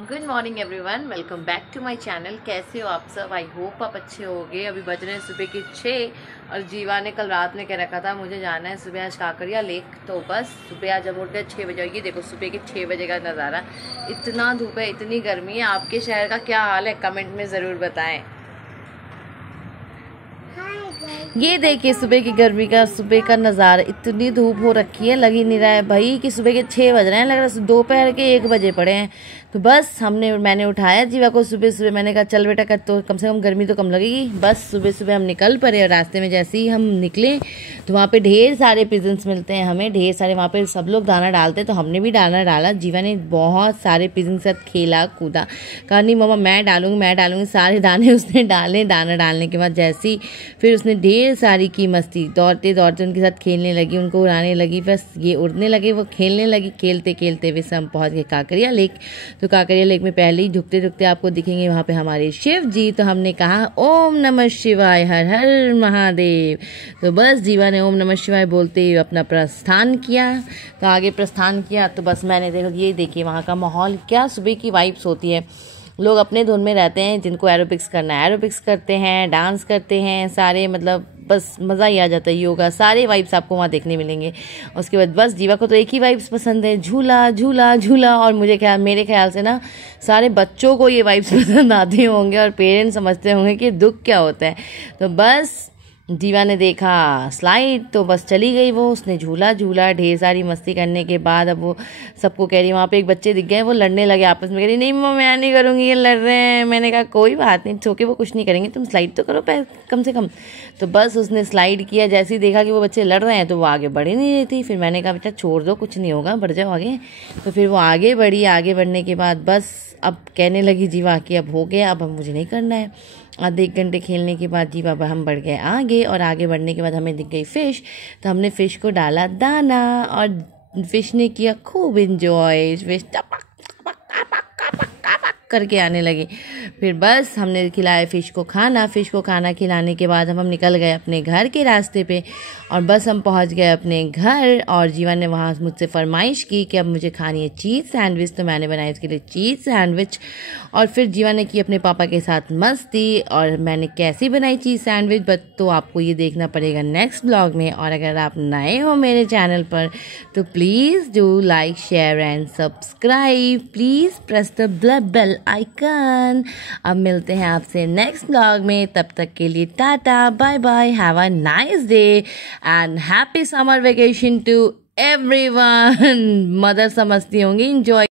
Good morning everyone, welcome back to my channel. कैसे हो आप सब? आई होप आप अच्छे होगे। अभी बज रहे हैं सुबह के 6 और जीवा ने कल रात में कह रखा था मुझे जाना है सुबह आज काकरिया लेक। तो बस सुबह आज हम उठ गए 6 बजे। ये देखो सुबह के 6 बजे का नज़ारा। इतना धूप है, इतनी गर्मी है। आपके शहर का क्या हाल है कमेंट में ज़रूर बताएं। ये देखिए सुबह की गर्मी का, सुबह का नज़ारा। इतनी धूप हो रखी है, लग ही नहीं रहा है भाई कि सुबह के 6 बज रहे हैं, लग रहा है दोपहर के 1 बजे पड़े हैं। तो बस मैंने उठाया जीवा को सुबह सुबह। मैंने कहा चल बेटा कर, तो कम से कम गर्मी तो कम लगेगी। बस सुबह सुबह हम निकल पड़े और रास्ते में जैसे ही हम निकले तो वहाँ पे ढेर सारे पिजन्स मिलते हैं हमें, ढेर सारे। वहाँ पे सब लोग दाना डालते हैं तो हमने भी दाना डाला। जीवा ने बहुत सारे पिजन के साथ खेला कूदा, कहा नहीं मम्मा मैं डालूंगी। सारे दाने उसने डाले। दाना डालने के बाद जैसे ही फिर उसने ढेर सारी की मस्ती, दौड़ते दौड़ते उनके साथ खेलने लगी, उनको उड़ाने लगी। बस ये उड़ने लगे, वो खेलने लगी। खेलते खेलते वैसे हम पहुँच गए काकरिया लेक। तो काकरिया लेक में पहले ही झुकते झुकते आपको दिखेंगे वहाँ पे हमारे शिव जी। तो हमने कहा ओम नमः शिवाय, हर हर महादेव। तो बस जीवा ने ओम नमः शिवाय बोलते हुए अपना प्रस्थान किया। तो आगे प्रस्थान किया तो बस मैंने देखा, ये देखिए वहाँ का माहौल, क्या सुबह की वाइब्स होती है। लोग अपने धुन में रहते हैं, जिनको एरोबिक्स करना है एरोबिक्स करते हैं, डांस करते हैं सारे, मतलब बस मज़ा ही आ जाता है। योगा, सारे वाइब्स आपको वहाँ देखने मिलेंगे। उसके बाद बस जीवा को तो एक ही वाइब्स पसंद है, झूला झूला झूला। और मेरे ख्याल से ना सारे बच्चों को ये वाइब्स पसंद आते होंगे और पेरेंट्स समझते होंगे कि दुख क्या होता है। तो बस जीवा ने देखा स्लाइड तो बस चली गई वो। उसने झूला झूला, ढेर सारी मस्ती करने के बाद अब वो सबको कह रही, वहाँ पे एक बच्चे दिख गए, वो लड़ने लगे आपस में। कह रही नहीं मम्मा मैं नहीं करूँगी, ये लड़ रहे हैं। मैंने कहा कोई बात नहीं, छो के वो कुछ नहीं करेंगे, तुम स्लाइड तो करो कम से कम। तो बस उसने स्लाइड किया। जैसे ही देखा कि वो बच्चे लड़ रहे हैं तो वो आगे बढ़ ही नहीं रही थी। फिर मैंने कहा बेटा छोड़ दो, कुछ नहीं होगा, बढ़ जाओ आगे। तो फिर वो आगे बढ़ी। आगे बढ़ने के बाद बस अब कहने लगी जीवा कि अब हो गया, अब मुझे नहीं करना है। आधे 1 घंटे खेलने के बाद जीवा हम बढ़ गए आगे। और आगे बढ़ने के बाद हमें दिख गई फ़िश। तो हमने फ़िश को डाला दाना और फ़िश ने किया खूब इंजॉय। फ़िश करके आने लगी। फिर बस हमने खिलाया फ़िश को खाना। फ़िश को खाना खिलाने के बाद हम निकल गए अपने घर के रास्ते पे। और बस हम पहुंच गए अपने घर। और जीवा ने वहाँ मुझसे फरमाइश की कि अब मुझे खानी है चीज़ सैंडविच। तो मैंने बनाई उसके लिए चीज़ सैंडविच। और फिर जीवा ने की अपने पापा के साथ मस्ती। और मैंने कैसी बनाई चीज़ सैंडविच तो आपको ये देखना पड़ेगा नेक्स्ट ब्लॉग में। और अगर आप नए हो मेरे चैनल पर तो please do like share and subscribe. Please press the bell icon. अब मिलते हैं आपसे नेक्स्ट ब्लॉग में, तब तक के लिए tata bye bye, have a nice day and happy summer vacation to everyone. Mother समझती होंगी, एंजॉय।